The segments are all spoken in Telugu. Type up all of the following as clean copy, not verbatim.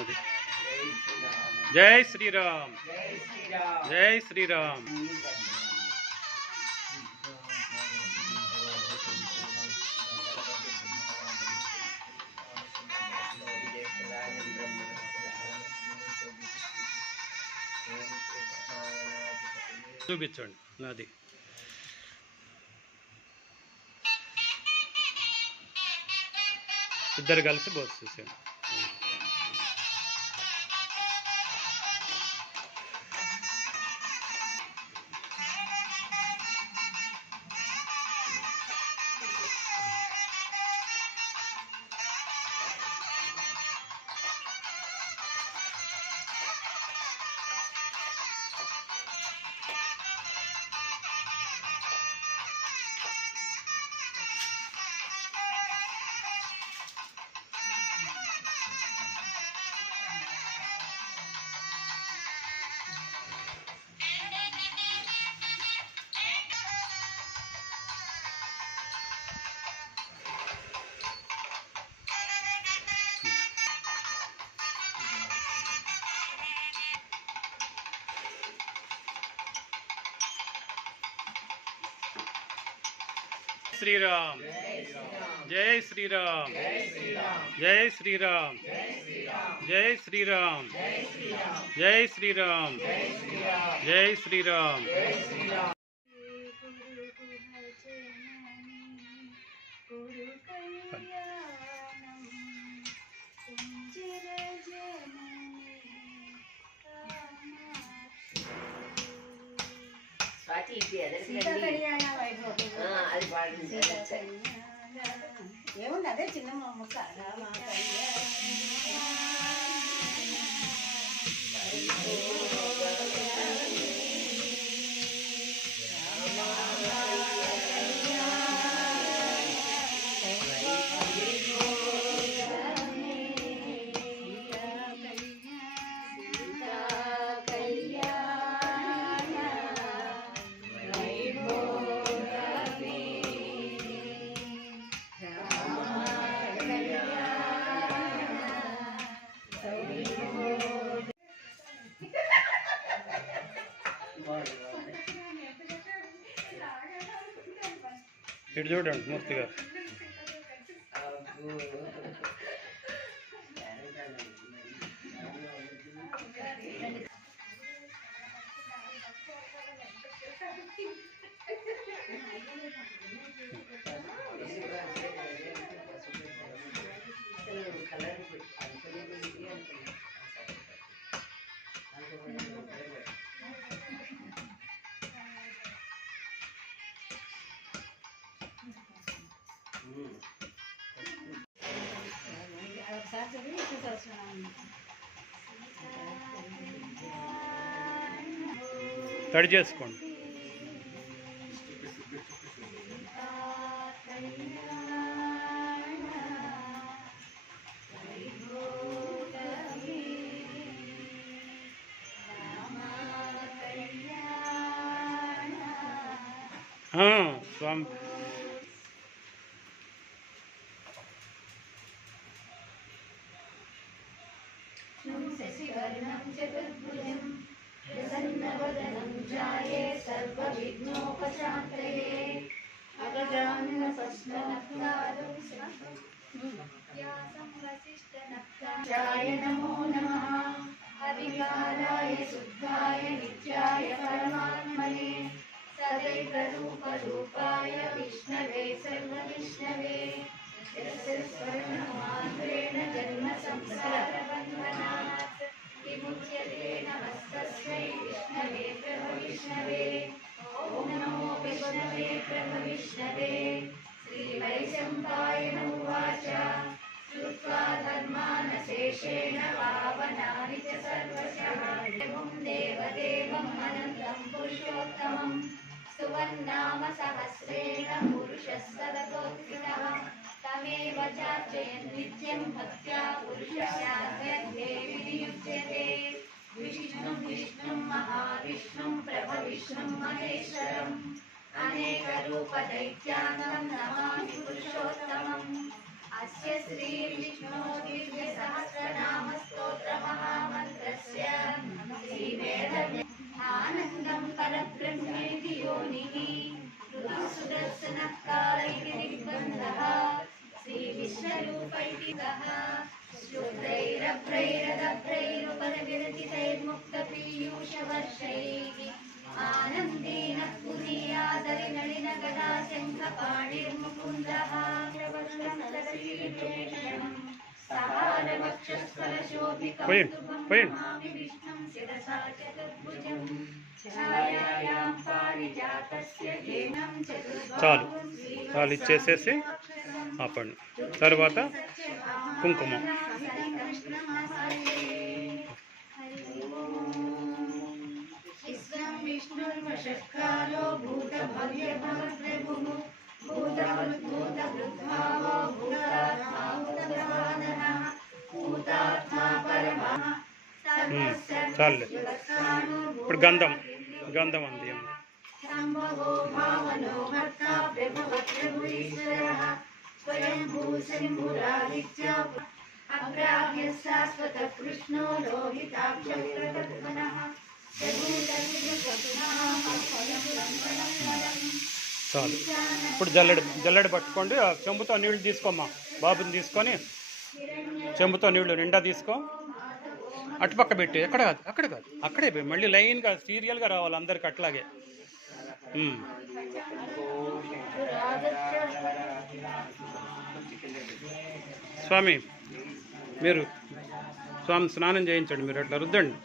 అది జై శ్రీరామ్ జై శ్రీరామ్. చూపించండి నాది. ఇద్దరు కలిసి బోస్ చూసాను. శ్రీరామ్ జై శ్రీరామ్ జై శ్రీరామ్ జై శ్రీరామ్ జై శ్రీరామ్ జై శ్రీరామ్. ఏముంది అదే చిన్న ఇటు చూడండి మూర్తి గారు. తడి చేసుకోండి. స్వామి नमो नमः हरिकालाय शुद्धाय नित्याय परमात्मने सदैवरूपरूपाय विष्णवे सर्वविष्णवे यस्य स्वर्णमात्रेण जन्म संसारबन्धनात् विमुच्यते नमस्तस्मै विष्णवे प्रभविष्णवे ॐ नमो विष्णवे प्रभविष्णवे श्रीवैशम्पायन उवाच श्रुत्वा धर्मानशेषेण पावनानि च सर्वशः देवदेवम् अनन्तं पुरुषोत्तमं स्तुवन्नाम सहस्रेण पुरुषः सततोत्थितः तमेव चार्चयन् नित्यं भक्त्या पुरुषस्याद्यन्ते विनियुज्यते विष्णुं विष्णुं महाविष्णुं प्रभविष्णुं महेश्वरम् अनेकरूपदैत्यानं नमामि पुरुषोत्तमम् अस्य श्री विष्णु दिव्य सहस्रनाम स्तोत्र शुभ्रैरभ्रैरदभ्रैरुपरविरचितैर्मुक्तपीयूषवर्षैः आनन्देन पुनीयादरिनलिनगदाशङ्खपाणिर्मुकुन्दः పోయండి विष्णुं शिरसा चतुर्भुजं छायायां पारिजातस्य हेमं చాలు चतुर्बाहुं చాలు ఇచ్చేసేసి ఆపండి. తర్వాత కుంకుమ विष्णुर्वशत्कारो भूतभव्यभवद्प्रभुः भूतवृद्भावो भूतात्मा भूतप्रवादनः भूतात्मा परमः చాలు. ఇప్పుడు గంధం ఉంది. सम्भवो भावनो भर्ता प्रभवप्रभुरीश्वरः स्वयंभू शम्भुरादित्य अग्राह्यः शाश्वतः कृष्णो लोहिताक्षप्रतत्मनः చాలు. ఇప్పుడు జల్లెడ పట్టుకోండి. ఆ చెంబుతో నీళ్లు తీసుకోమ్మా. బాబుని తీసుకొని చెంబుతో నీళ్లు నిండా తీసుకో. అటుపక్క పెట్టి అక్కడ కాదు అక్కడే మళ్ళీ లైన్గా సీరియల్గా రావాలి అందరికి అట్లాగే. స్వామి మీరు స్వామి స్నానం చేయించండి. మీరు అట్లా రుద్దండి.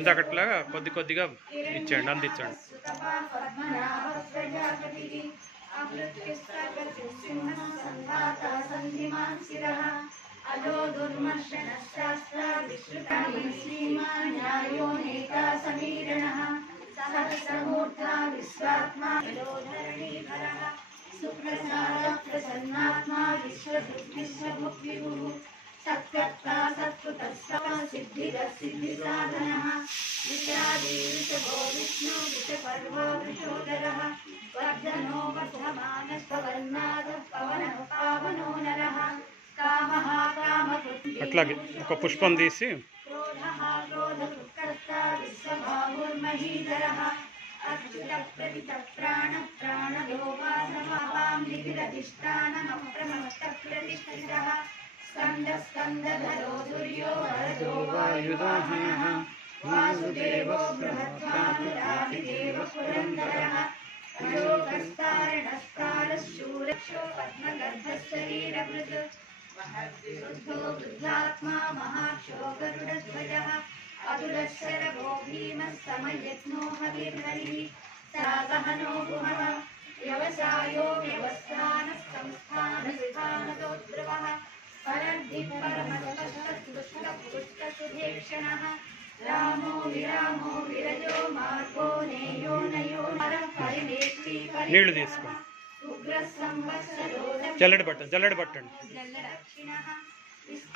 ఇంతకట్లాగా కొద్దిగా ఇచ్చేయండి. అందించండి. अलो दुर्मर्शनशास्त्रा विश्रुतानि श्रीमान् न्यायो नेता समीरणः सहस्रमूर्धा विश्वात्मा धरणीधरः सुप्रसादः प्रसन्नात्मा विश्वभुक्विभुः सत्कर्ता सत्कृतः सिद्धिरः सिद्धिसाधनः विषादी वृषभो विष्णु वृषपर्वो वृषोदरः वर्धनो वर्धमानस्वर्णादः पवनः पावनो नरः అట్లాగే ఒక పుష్పం తీసి వాసుదేవో బృహద్వానురాదిదేవ పురందరః శూరక్షో పద్మగర్భశరీరభృత్ महद्विशुद्धो वृद्धात्मा महाक्षो गरुडध्वजः अतुलशरभो भीमः समयज्ञो हविर्हरिः सागहनो गुहः व्यवसायो व्यवस्थानः संस्थानस्थानतोद्भवः परद्धिः परमस्तुष्टपुष्टसुधेक्षणः रामो विरामो विरजो मार्गो नेयो नयो नरः परिवेष्टि నీళ్లు తీసుకోండి. జల్లెడ పట్టండి.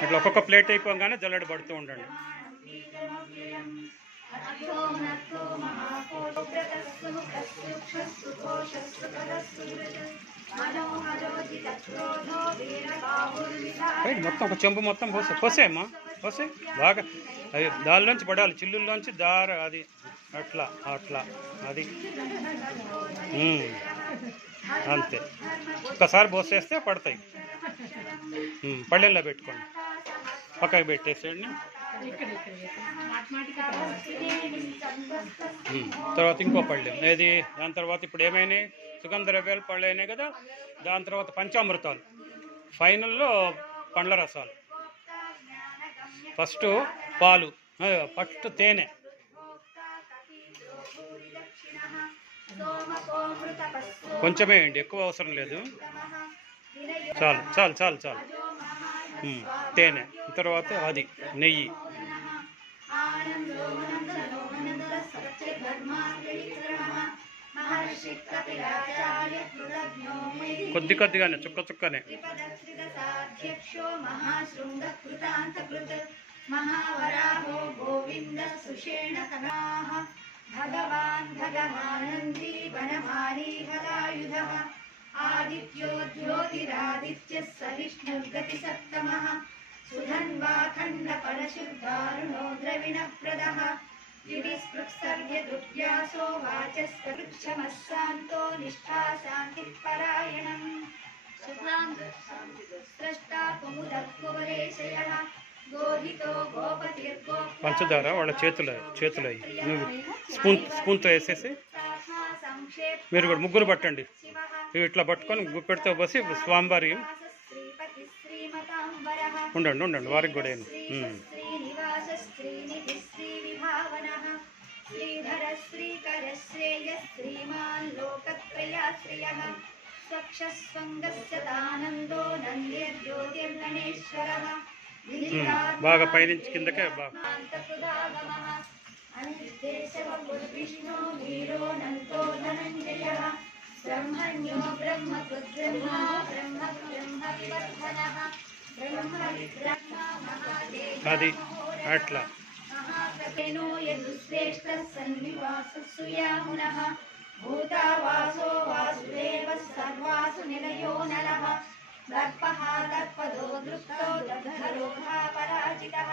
అట్లా ఒక్కొక్క ప్లేట్ అయిపోగానే జల్లెడ పడుతూ ఉండండి. మొత్తం ఒక చెంబు మొత్తం పోసేమ్మా. పోసే బాగా అది దానిలోంచి పడాలి. చిల్లుల్లోంచి దార అది అట్లా అది అంతే. ఒక్కసారి పోసేస్తే పడతాయి. పళ్ళెంలో పెట్టుకోండి. పక్కకి పెట్టేసేయండి. తర్వాత ఇంకో పళ్ళెం ఏది. దాని తర్వాత ఇప్పుడు ఏమైనాయి? సుగంధ ద్రవ్యాలు పళ్ళు అయినాయి కదా. దాని తర్వాత పంచామృతాలు, ఫైనల్లో పండ్ల రసాలు. ఫస్ట్ పాలు, ఫస్ట్ తేనె. కొంచెమే వేయండి, ఎక్కువ అవసరం లేదు. చాలు. తేనె తర్వాత అది నెయ్యి. కొద్దిగానే చుక్కనే. भगवान् भगवानन्दी वनमाली हलायुधः आदित्यो ज्योतिरादित्यः स विष्णुर्गतिसत्तमः सुधन्वाखण्डफलशुद्धारुणो द्रविणप्रदः विधिस्पृक्सर्यदुर्व्यासो वाचस्पृच्छमः शान्तो निष्ठा शान्तिपरायणम् शुक्लां स्रष्टा कुमुदः कुवलेशयः गोहितो गोपतिर्गोप्ता పంచదార వాళ్ళ చేతులు అయ్యి నువ్వు స్పూన్తో వేసేసి మీరు కూడా ముగ్గురు పట్టండి. ఇవి ఇట్లా పట్టుకొని గుప్పెడితో పోసి స్వామివారి ఉండండి వారికి కూడా ఏంది శ్రీనివాస శ్రీనిధి శ్రీవిభావనః శ్రీధర శ్రీకర శ్రేయ శ్రీమాన్ లోకత్రయాశ్రయః స్వక్షస్వంగస్య దానందో నంద్యజ్యోతిర్గణేశ్వరః బాగా పైనుంచి కిందకే బాగా విష్ణు వీరోనంతో ధనంజయః బ్రహ్మణ్యో బ్రహ్మకృద్బ్రహ్మా బ్రహ్మ వివర్ధనః బ్రహ్మ విగ్రహ మహాదేవ అది అట్లా महाप्रतेनो यदुश्रेष्ठः सन्निवासस्सु यामुनः भूतावासो वासुदेवः सर्वासु निलयो नलः दर्पः दर्पदो दृष्टो दधरोधा पराजितः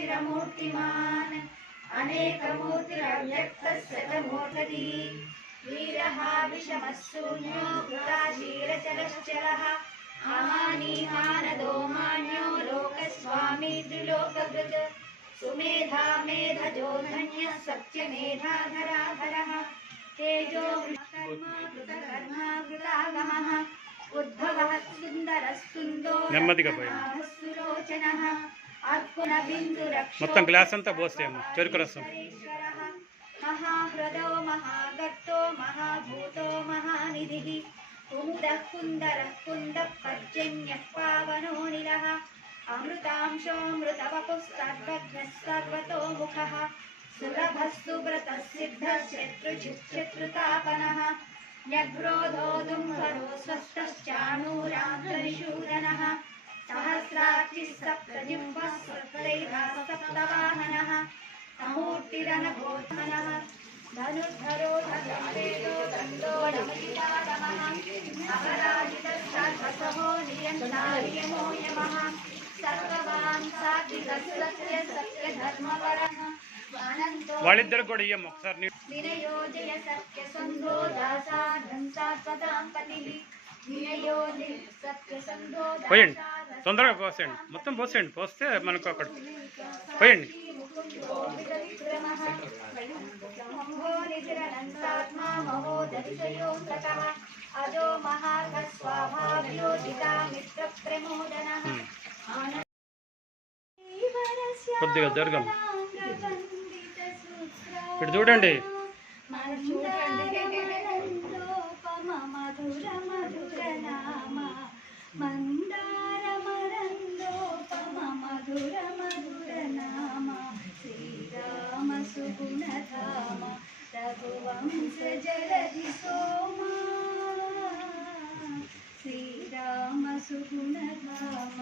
विश्वमूर्तिर्महामूर्तिर्दीप्तमूर्तिरमूर्तिमान् अनेकमूर्तिरव्यक्तः शतमूर्तिः वीरः विषमः शून्यो वृताशीरचरश्चरः अमानीहानदो मान्यो लोकस्वामी त्रिलोककृत् सुमेधा मेधजो धन्यः सत्यमेधाधराधरः तेजो कृतकर्मा कृतागमः उद्भवः सुन्दरः सुन्दो నెమ్మదిగా పోయి सुलोचनः अर्कुणबिन्दुरक्षो మొత్తం గ్లాస్ అంతా పోసేమో చెరుకు రసం महाह्रदो महागर्तो महाभूतो महानिधिः कुमुदः कुन्दरः कुन्दः पर्जन्यः पावनो निलः अमृतांशोऽमृतवपुः सर्वज्ञः सर्वतोमुखः सुलभः सुव्रतः सिद्धः शत्रुचिच्छत्रुतापनः न्यग्रोधो दुम्बरो स्वस्थश्चाणूरान्तरिशूदनः सहस्राक्षिः सप्तजिह्वः सप्तैधा सप्तवाहनः अमूर्तिरनघोषणः धनुर्धरो धनुर्वेदो दण्डो नमः अपराजितः नियन्तार्यमो यमः सर्ववान् सात्विकः सत्यधर्मपरः వాళ్ళిద్దరికి కూడా ఇయ్యమ్మ ఒకసారి विनयोजय सत्यसन्धो दासाधं शाश्वतां पतिः विनयोजय सत्यसन्धो పోయండి తొందరగా పోసేయండి మొత్తం పోసేయండి పోస్తే మనకు అక్కడ పోయండి महोनिधिरनन्तात्मा महोदतिशयोऽन्तकः अजो महार्घस्वाभाव्योदिता मित्रप्रमोदनः కొద్దిగా జరగం ఇటు చూడండి सुगुणधाम रघुवंश जलधि सोमा श्रीराम सुगुणधाम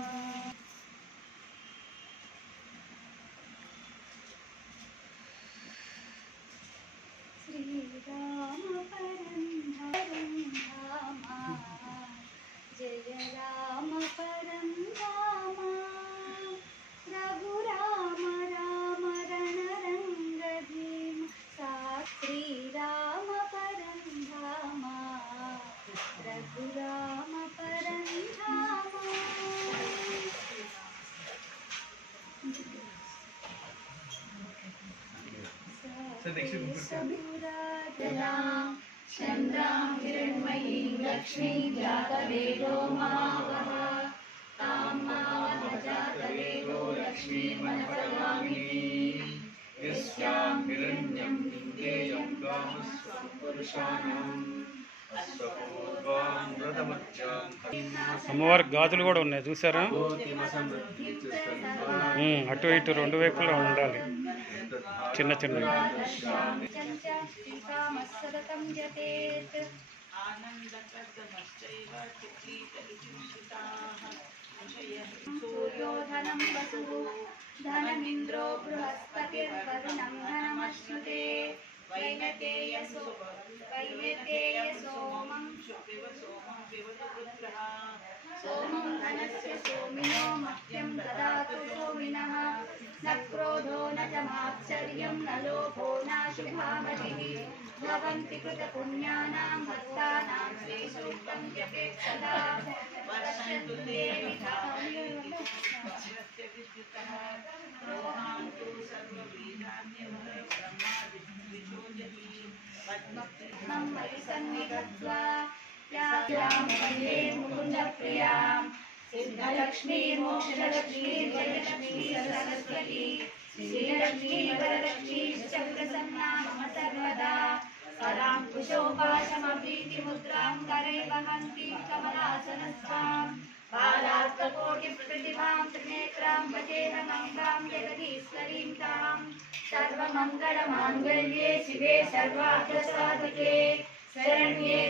श्रीराम परं धाम जय राम परं धाम रघुराम राम रणरङ्गभीम सा श्रीराम परं धाम रघुराम परं धाम चन्द्रां हिरण्मयीं लक्ष्मीं जातवेदो महावः तां महाजातवेदो लक्ष्मीमनसगामिनी यस्यां हिरण्यं लिङ्गेयं गामस्वं पुरुषाणाम् అమ్మవారి గాజులు కూడా ఉన్నాయి చూసారా అటు ఇటు రెండు వైపులా ఉండాలి చిన్న చిన్నవి सूर्योधनं वसुः धनमिन्द्रो बृहस्पतिर्वरुणं धनमश्नुते वैनतेयसोमं सोमं धनस्य सोमिनो मह्यं ददातु सोमिनः न क्रोधो न च मात्सर्यं न लोभो नाशुभामतिः भवन्ति कृतपुण्यानां भक्तानां श्रीसूक्तं जपेत्सदा वर्षन्तु ते मयि सन्निधत्वा यां वन्दे मुकुन्दप्रियां सिद्धलक्ष्मी मोक्षलक्ष्मी जयलक्ष्मी सरस्वती श्रीलक्ष्मी वरलक्ष्मी च प्रसन्ना मम सर्वदा करां कुशोपाशमभीतिमुद्रां करे वहन्ति कमलासनस्तां बालार्ककोटिप्रतिभां त्रिनेत्रां वचेहमङ्गां जगदीश्वरीं तां सर्वमङ्गलमाङ्गल्ये शिवे सर्वार्थसाधके शरण्ये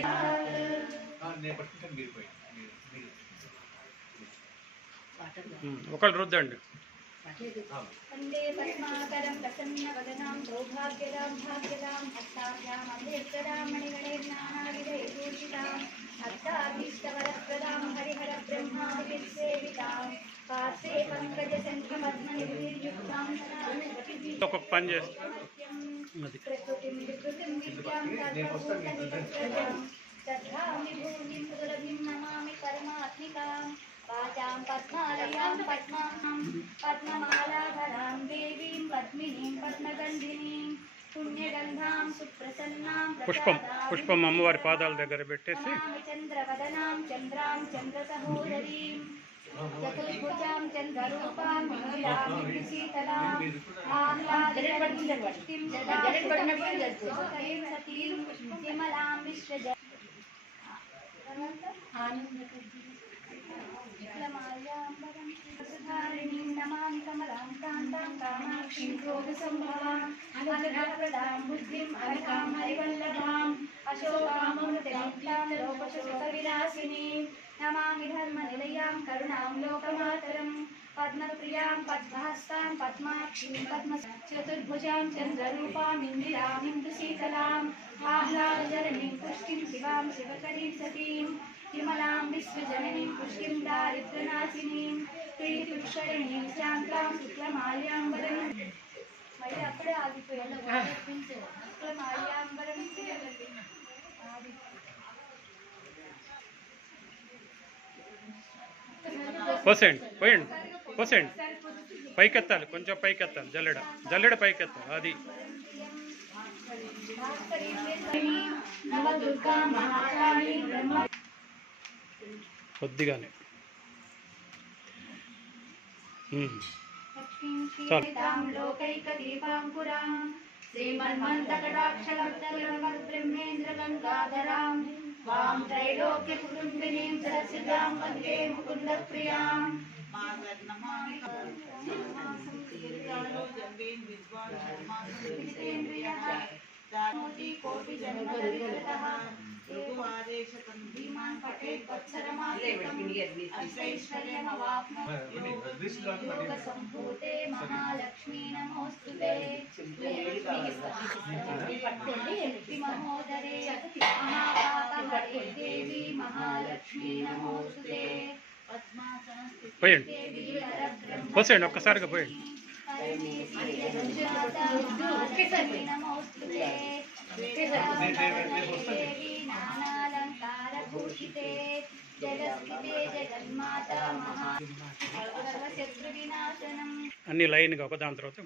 ఒకళ్ళు రుద్దండి. वन्दे पद्माकरं प्रसन्नवदनां सौभाग्यदां भाग्यदां हस्ताभ्याम् अमृतदां मणिगणैर्नानाविधैर्भूषितां हस्ताभीष्टवरप्रदां हरिहरब्रह्मादिसेवितां पार्श्वे पङ्कजशङ्खपद्मनिर्युक्तां ఒక్కొక్క పని చేస్తా అది प्रकृतिं विकृतिं विद्यां सर्वभूतनियन्त्रजां श्रद्धामि भूमिं सुरभिं नमामि परमात्मिकां वाचां पद्मालयां पद्ममालाधरां देवीं पद्मिनीं पद्मगन्धिनीं पुण्यगन्धां सुप्रसन्नां పుష్పం అమ్మవారి పాదాల దగ్గర పెట్టేసి चन्द्रवदनां चन्द्रां चन्द्रसहोदरीं चतुर्भुजां चन्द्ररूपां मङ्गलां शीतलां आह्लादरवतीं सतीं विमलां विश्वज सुधारिणीं नमामि कमलां कान्तां कामाक्षीं क्रोधसम्भवाम् अनघप्रदां बुद्धिम् अनकां हरिवल्लभाम् अशोकामृतनित्यां लोकशोकविनाशिनीं नमामि धर्मनिलयां करुणां लोकमातरं पद्मप्रियां पद्महस्तां पद्माक्षीं चतुर्भुजां चन्द्ररूपां इन्दिरां इन्दुशीतलाम् आह्लादजननीं पुष्टिं शिवां शिवकरीं सतीं विमलां विश्वजननीं पुष्टिं दारिद्र्यनाशिनीं प्रीतिक्षरणीं शान्तां शुक्लमाल्याम्बरं मयि अప్పుడే ఆగిపోయాను శుక్లమాల్యాంబరం పోసేయండి పోసేయండి పైకెత్తాలి, కొంచెం పైకెత్తాలి, జల్లెడ పైకెత్తాలి. అది నవదుర్గా మహాకాళి బ్రహ్మ కొద్దిగానే लक्ष्मीं लोकैकदीपाङ्कुरां श्रीमन्मन्दकटाक्षलब्धब्रह्मेन्द्रगङ्गाधरां वां त्रैलोक्यकुटुम्बिनीं सरसिजां वन्दे मुकुन्दप्रियां कोटिजन्मविरतः ऋतुवादेशतन्धीमान् पठेत् वत्सरमादेकम् अष्टैश्वर्यमवाप्नोति महालक्ष्मी नमोऽस्तुते महोदरे महापापहरे देवी महालक्ष्मी नमोऽस्तुते పోయండి, పోసేయండి, ఒక్కసారిగా పోయండి. नमोऽस्तुते नानालङ्कारभूषिते जगस्थिते जगन्माता महाशत्रुविनाशनम् అన్ని లైన్గా ఒకదాని తర్వాత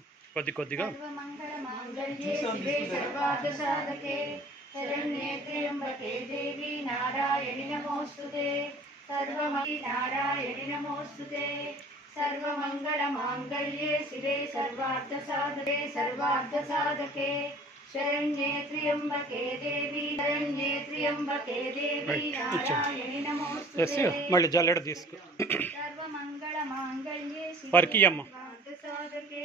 కొద్దిగా सर्वमङ्गलमाङ्गल्ये शिवे सर्वार्थसाधके शरण्ये त्र्यम्बके देवी नारायणि नमोऽस्तुते नारायणि नमोऽस्तुते सर्वमङ्गलमाङ्गल्ये शिवे सर्वार्थसाधके शरण्ये त्र्यम्बके देवी नारायणि नमोऽस्तुते మళ్ళీ జల్లెడ తీసుకో. सर्वमङ्गलमाङ्गल्ये వారికి అమ్మ साधके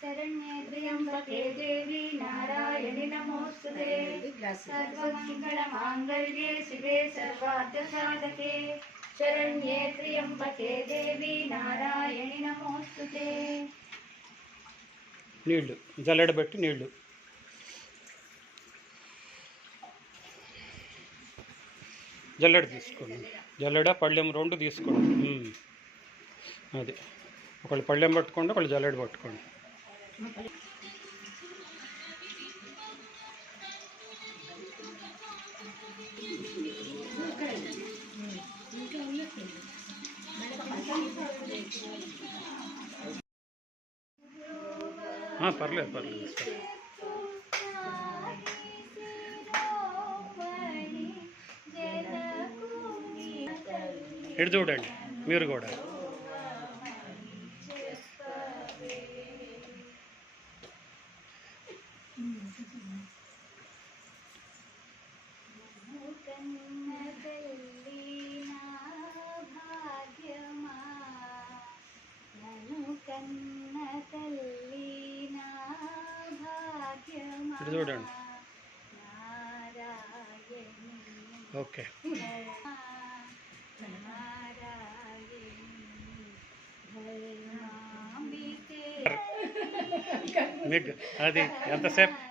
शरण्ये त्र्यम्बके देवी नारायणि नमोऽस्तुते सर्वमङ्गलमाङ्गल्ये शिवे सर्वार्थसाधके శరణ్యే త్ర్యంబకే దేవి నారాయణి నమోస్తుతే. నీళ్ళు జల్లెడబెట్టి నీళ్ళు జల్లెడ తీసుకోండి. జల్లెడ పళ్ళెం రెండు తీసుకోండి. అది ఒకళ్ళు పళ్ళెం పట్టుకోండి, ఒకళ్ళు జల్లెడ పట్టుకోండి. పర్లేదు పర్లేదు సార్. ఇటు చూడండి మీరు కూడా. ఇటు చూడండి. ఓకే. మీకు అది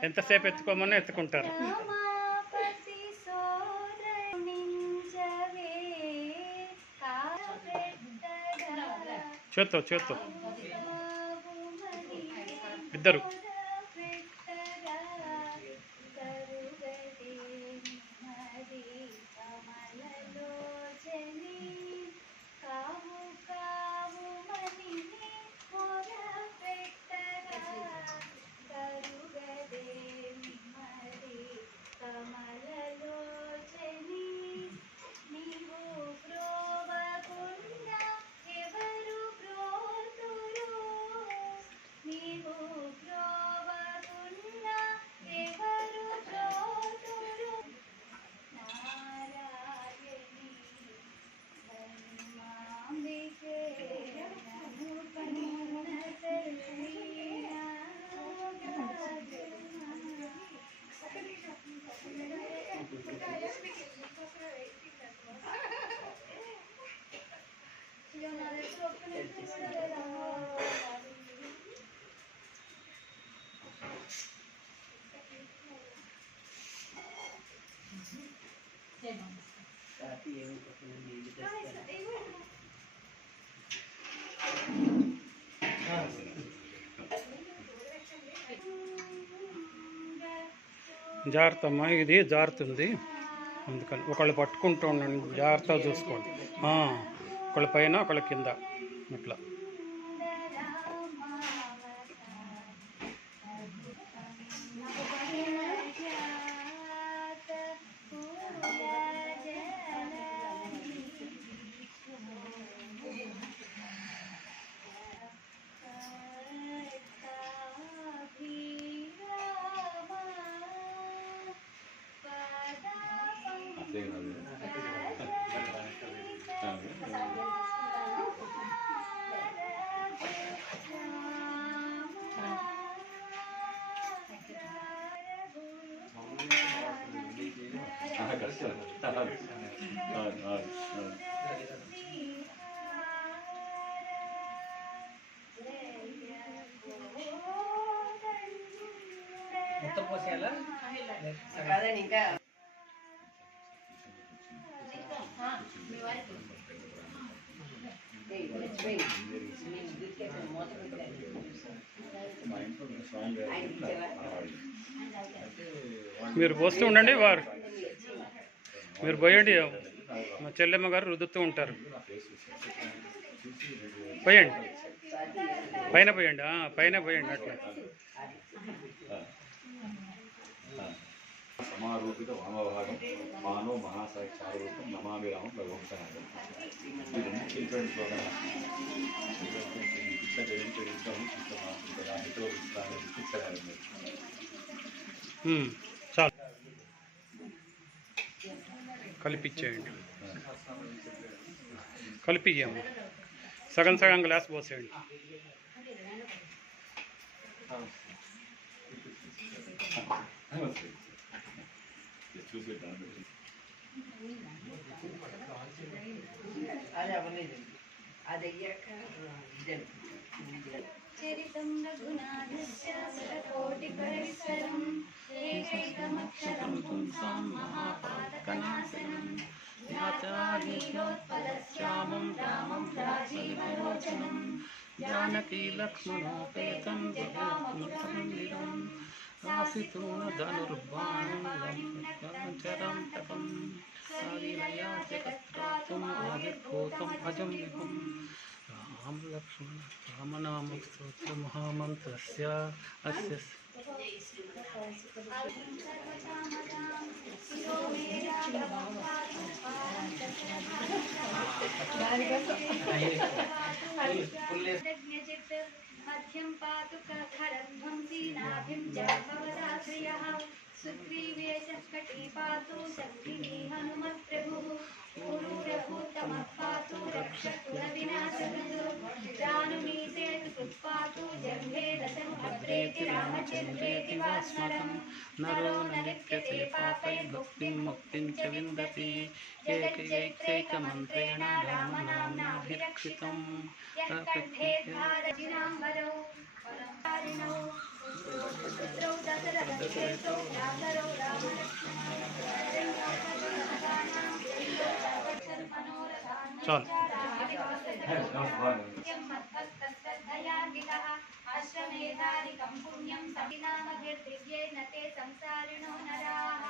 ఎంతసేపు ఎత్తుకోమని ఎత్తుకుంటారు. చేత్తో ఇద్దరు. జాగ్రత్తమ్మా, ఇది జారుతుంది, అందుకని ఒకళ్ళు పట్టుకుంటూ ఉండండి, జాగ్రత్తగా చూసుకోండి. ఒకళ్ళ పైన ఒకళ్ళ కింద అట్లా. మొత్తం పోసేయాలా కాదండి ఇంకా మీరు పోస్తూ ఉండండి, మీరు పోయండి, మా చెల్లెమ్మ గారు రుద్దుతూ ఉంటారు. పోయండి, పైన పోయండి, పైన పోయండి అట్లా. సమారూపిత వామభాగం మానో మహాసాక్షారూపం నమామి రామం భగవంతనాథం. ఈ రెండు చిల్డ్రన్ ప్రోగ్రామ్ చాలు, కలిపిచ్చేయండి, కలిపియ్యమ్మ, సగం సగం గ్లాస్ పోసేయండి. చూసి అది అవ్వలేదు అది అయ్యాక ఇదండి చరితం రఘునాథస్య శతకోటిపరిసరం ఏకైకమక్షరం పుంసాం మహాపాతకనాశనం జ్ఞాతానీలోత్పలశ్యామం రామం రాజీవలోచనం జానకీ లక్ష్మణోపేతం జగామపురం రాసితూన ధనుర్బాణం తపం సావినయా జగత్రాతుం ఆవిర్భూతం అజం విభుం రామ లక్ష్మణ రామనామ స్తోత్ర మహామంత్రస్య అస్య మధ్యం పాతు ఖరధ్వంసీ నాభిం జగవదాశ్రయః సుగ్రీవేశ కటీ పాతు శక్తిని హనుమత్ ప్రభుః పూరురభూతమః పాతు రక్షతు వినాశకృతు జానుమీ సేతు కృత్పాతు జంఘే రసం భద్రేతి రామచంద్రేతి వాస్మరం నరో నలిప్యతే పాపై భక్తిం ముక్తిం చ విందతి ఏకైకైకమంత్రేణ రామనామ్నాభిరక్షితం కంఠే ధారజినాంబరౌ పరంపారిణౌ పుత్రౌ దశరథేతౌ భ్రాతరౌ చాలు అశ్వమేధానికం పుణ్యం సవినామభిర్దివ్యేన తే సంసారిణో నరాః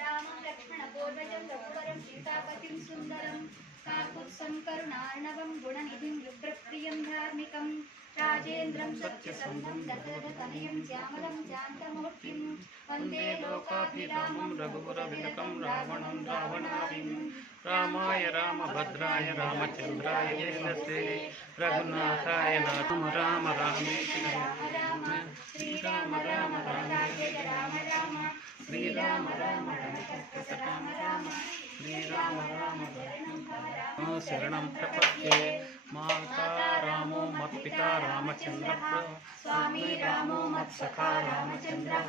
రామం లక్ష్మణ పూర్వజం రఘువరం సీతాపతిం సుందరం కాకుత్సం కరుణార్ణవం గుణనిధిం రుద్రప్రియం ధార్మికం రాజేంద్రం సత్యసంధం దశరథతనయం శ్యామలం శాంతమూర్తిం వందే లోకాభిరామం రఘువరవిరకం రావణం రావణాదిం రామాయ రామభద్రాయ రామచంద్రాయ వేదసే రఘునాథాయ రామ రామ రామేతి శ్రీరామ రామ రామేతి శ్రీరామ రామ రామ రామ శ్రీరామ రామ శరణం ప్రపద్యే మాతా రామో మత్పితా రామచంద్ర స్వామి రామో మత్సఖా రామచంద్రః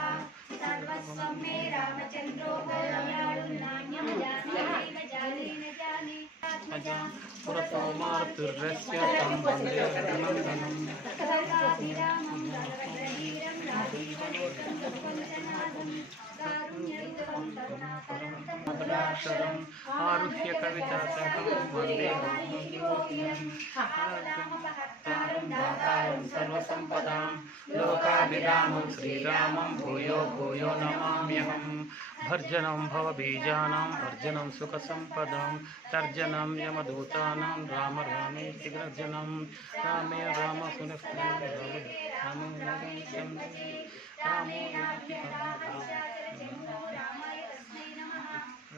సర్వస్వం మే రామచంద్రో నాణ్యం జానీన జానీన జానే పురతో మారుతిర్యస్య తం వందే రఘునందనం సర్వాభిరామం సర్వధీరం రాజీవలోచనం పంచనాథం కారుణ్యయుతం కరుణాకరం మధురాక్షరం ఆరుహ్య కవితాసకం వందే రామభక్తారం దాతారం సర్వసంపదాం లోకాభిరామం శ్రీరామం భూయో భూయో నమామ్యహం భర్జనం భవబీజానాం భర్జనం సుఖసంపదాం తర్జనం యమదూతానాం రామ రామేతి గర్జనం రామే రామ పునః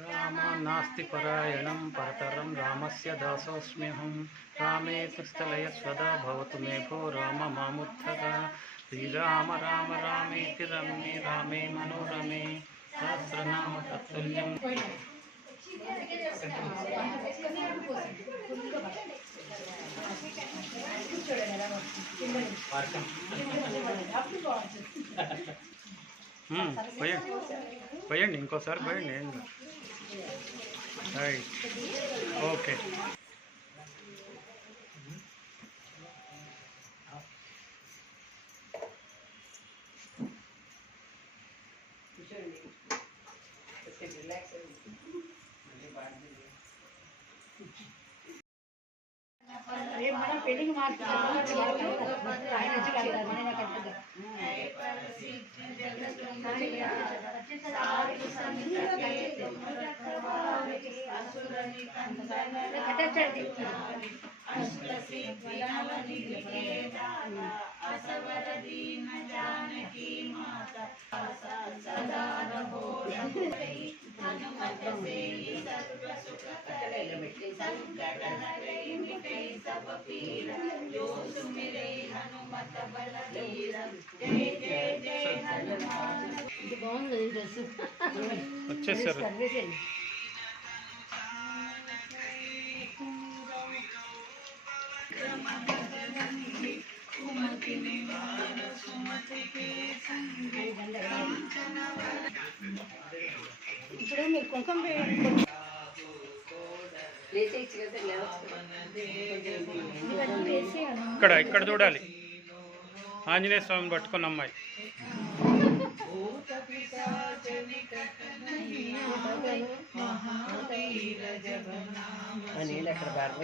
రామ నాస్తి పరాయణం పరతరం రామస్య దాసోస్మ్యహం రామే స్థలయ స్వదా భవతు మే భో రామ మాముత్తగా శ్రీరామ రామ రామేతి రమే రామే మనోరమే సహస్రనామ తత్తుల్యం పోయండి పోయండి ఇంకోసారి పోయండి ఏం కాదు. రైట్ ఓకే కూర్చోండి రిలాక్స్ అయ్యింది మళ్ళీ బాగా మన పెళ్లికి వచ్చేసారు ఇప్పుడు మీరు కుంకుమ లేచేయచ్చు కదా లేవచ్చు. ఇవన్నీ వేసి ఇక్కడ చూడాలి. ఆంజనేయ స్వామిని పట్టుకున్న అమ్మాయి. ఆ నీళ్ళు అక్కడ బాగా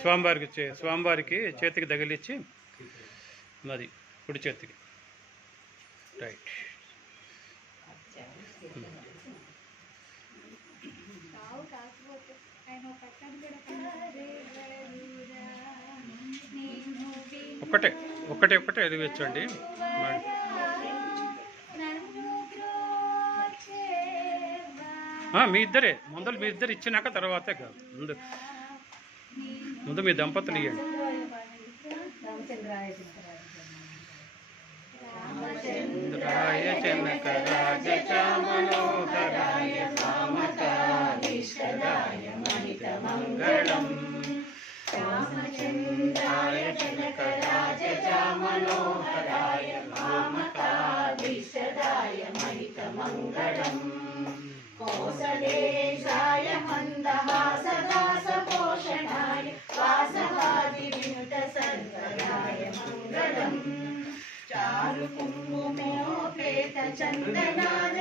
స్వామివారికి చేతికి తగిలిచ్చి అది కుడి చేతికి. రైట్. ఒకటే ఎదిగించండి. మీ ఇద్దరే ముందలు, మీ ఇద్దరు ఇచ్చినాక తర్వాతే కాదు, ముందు మీ దంపతులు ఇవ్వండి. రామచంద్రాయ జనకరాజ మనోహరాయ కామకాధీష్టదాయ మహితమంగళం. రామచంద్రాయ జనకరాజ మనోహరాయ కామకాధీష్టదాయ మహితమంగళం. కౌసలేశాయ మందహాసదాసపోషణాయ వాసవాదివినుత సర్వదాయ మంగళం. చారు కుంకుమోపేత చందనాన